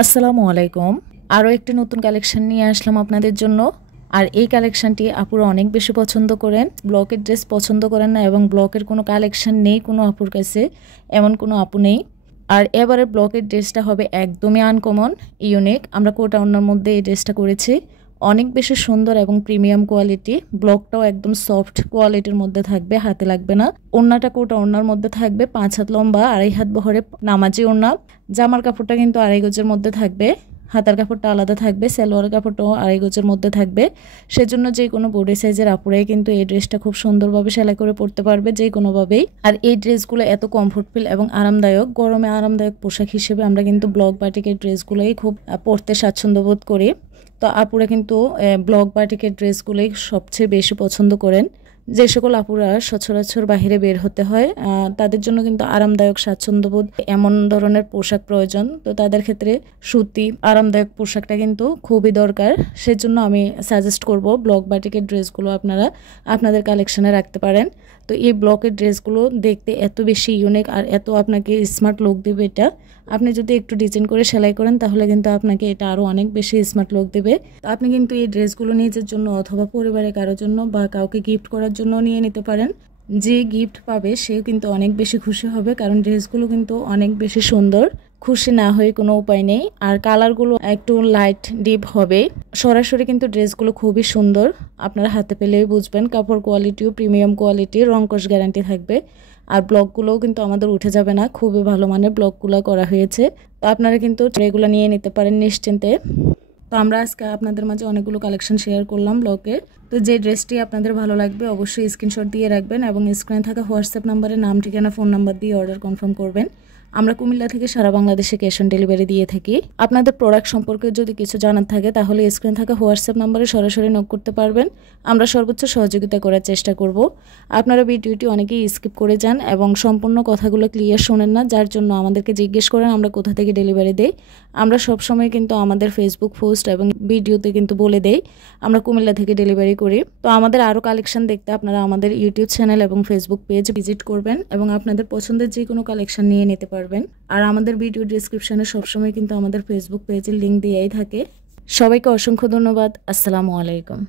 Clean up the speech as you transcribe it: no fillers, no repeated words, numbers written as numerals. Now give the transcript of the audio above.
আসসালামু আলাইকুম। আরও একটি নতুন কালেকশন নিয়ে আসলাম আপনাদের জন্য। আর এই কালেকশনটি আপুরা অনেক বেশি পছন্দ করেন। ব্লকের ড্রেস পছন্দ করেন না এবং ব্লকের কোনো কালেকশন নেই কোনো আপুর কাছে, এমন কোনো আপু নেই। আর এবারে ব্লকের ড্রেসটা হবে একদমই আনকমন, ইউনিক। আমরা কোটা ওড়নার মধ্যে এই ড্রেসটা করেছি, অনেক বেশি সুন্দর এবং প্রিমিয়াম কোয়ালিটি। ব্লকটাও একদম সফট কোয়ালিটির মধ্যে থাকবে, হাতে লাগবে না। ওড়নাটা কোটা ওড়নার মধ্যে থাকবে, 5 হাত লম্বা, 2.5 হাত বহরে নামাজি ওড়না। জামার কাপড়টা কিন্তু 2.5 গজের মধ্যে থাকবে, হাতার কাপড়টা আলাদা থাকবে, সালোয়ারের কাপড়টাও 2.5 গজের মধ্যে থাকবে। সেজন্য যে কোনো বডি সাইজের আপুরাই কিন্তু এই ড্রেসটা খুব সুন্দরভাবে সেলাই করে পরতে পারবে, যে কোনোভাবেই। আর এই ড্রেসগুলো এত কমফোর্টেবল এবং আরামদায়ক, গরমে আরামদায়ক পোশাক হিসেবে আমরা কিন্তু ব্লক বাটিকের ড্রেসগুলোই খুব পরতে স্বাচ্ছন্দ্য বোধ করি। তো আপুরা কিন্তু ব্লক বাটিকের ড্রেসগুলোই সবচেয়ে বেশি পছন্দ করেন। যে সকল আপুরা সচরাচর বাহিরে বের হতে হয় তাদের জন্য কিন্তু আরামদায়ক স্বাচ্ছন্দ্যবোধ এমন ধরনের পোশাক প্রয়োজন। তো তাদের ক্ষেত্রে সুতি আরামদায়ক পোশাকটা কিন্তু খুবই দরকার। সেজন্য আমি সাজেস্ট করব ব্লক বাটিকের ড্রেসগুলো আপনারা আপনাদের কালেকশনে রাখতে পারেন। তো এই ব্লকের ড্রেসগুলো দেখতে এত বেশি ইউনিক আর এত আপনাকে স্মার্ট লুক দিবে। এটা আপনি যদি একটু ডিজাইন করে সেলাই করেন তাহলে কিন্তু আপনাকে এটা আরও অনেক বেশি স্মার্ট লুক দেবে। তো আপনি কিন্তু এই ড্রেসগুলো নিজের জন্য অথবা পরিবারের কারোর জন্য বা কাউকে গিফট করার জন্য নিয়ে নিতে পারেন। যে গিফট পাবে সে কিন্তু অনেক বেশি খুশি হবে, কারণ ড্রেসগুলো কিন্তু অনেক বেশি সুন্দর। খুশি না হয়ে কোনো উপায় নেই। আর কালারগুলো একটু লাইট ডিপ হবে। সরাসরি কিন্তু ড্রেসগুলো খুবই সুন্দর, আপনারা হাতে পেলেই বুঝবেন। কাপড় কোয়ালিটিও প্রিমিয়াম কোয়ালিটি, রংকশ গ্যারান্টি থাকবে। আর ব্লকগুলোও কিন্তু আমাদের উঠে যাবে না, খুবই ভালো মানের ব্লকগুলো করা হয়েছে। তো আপনারা কিন্তু এগুলো নিয়ে নিতে পারেন নিশ্চিন্তে। তো আমরা আজকে আপনাদের মাঝে অনেকগুলো কালেকশন শেয়ার করলাম ব্লকে। তো যে ড্রেসটি আপনাদের ভালো লাগবে অবশ্যই স্ক্রিনশট দিয়ে রাখবেন এবং স্ক্রিনে থাকা হোয়াটসঅ্যাপ নাম্বারে নাম, ঠিকানা, ফোন নাম্বার দিয়ে অর্ডার কনফার্ম করবেন। আমরা কুমিল্লা থেকে সারা বাংলাদেশে ক্যাশ অন ডেলিভারি দিয়ে থাকি। আপনাদের প্রোডাক্ট সম্পর্কে যদি কিছু জানার থাকে তাহলে স্ক্রিনে থাকা হোয়াটসঅ্যাপ নাম্বারে সরাসরি নক করতে পারবেন। আমরা সর্বোচ্চ সহযোগিতা করার চেষ্টা করব। আপনারা ভিডিওটি অনেকেই স্কিপ করে যান এবং সম্পূর্ণ কথাগুলো ক্লিয়ার শোনেন না, যার জন্য আমাদেরকে জিজ্ঞেস করেন আমরা কোথা থেকে ডেলিভারি দেই। আমরা সবসময় কিন্তু আমাদের ফেসবুক পোস্ট এবং ভিডিওতে কিন্তু বলে দেই আমরা কুমিল্লা থেকে ডেলিভারি করি। তো আমাদের আরও কালেকশন দেখতে আপনারা আমাদের ইউটিউব চ্যানেল এবং ফেসবুক পেজ ভিজিট করবেন এবং আপনাদের পছন্দের যে কোনো কালেকশন নিয়ে নিতে পারবেন। আর আমাদের ভিডিও ডিসক্রিপশনে সবসময় কিন্তু আমাদের ফেসবুক পেজের লিঙ্ক দেওয়াই থাকে। সবাইকে অসংখ্য ধন্যবাদ। আসসালামু আলাইকুম।